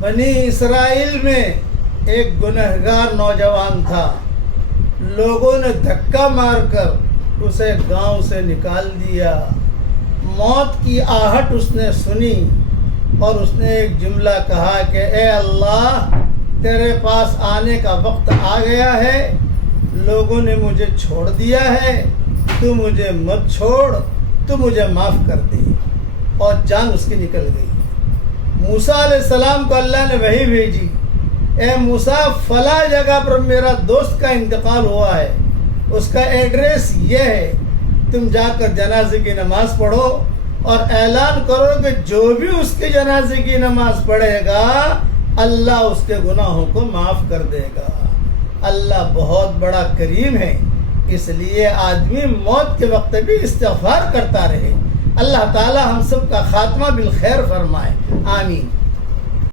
बनी इसराइल में एक गुनहगार नौजवान था। लोगों ने धक्का मारकर उसे गांव से निकाल दिया। मौत की आहट उसने सुनी और उसने एक जुमला कहा कि ए अल्लाह, तेरे पास आने का वक्त आ गया है। लोगों ने मुझे छोड़ दिया है, तू मुझे मत छोड़, तू मुझे माफ़ कर दे। और जान उसकी निकल गई। मूसा अलैहिस्सलाम को अल्लाह ने वही भेजी, ए मूसा, फला जगह पर मेरा दोस्त का इंतकाल हुआ है, उसका एड्रेस ये है, तुम जाकर जनाजे की नमाज़ पढ़ो और ऐलान करो कि जो भी उसके जनाजे की नमाज़ पढ़ेगा अल्लाह उसके गुनाहों को माफ़ कर देगा। अल्लाह बहुत बड़ा करीम है, इसलिए आदमी मौत के वक्त भी इस्तिग़फ़ार करता रहे। अल्लाह ताला हम सब का खात्मा बिल खैर फरमाए, आमीन।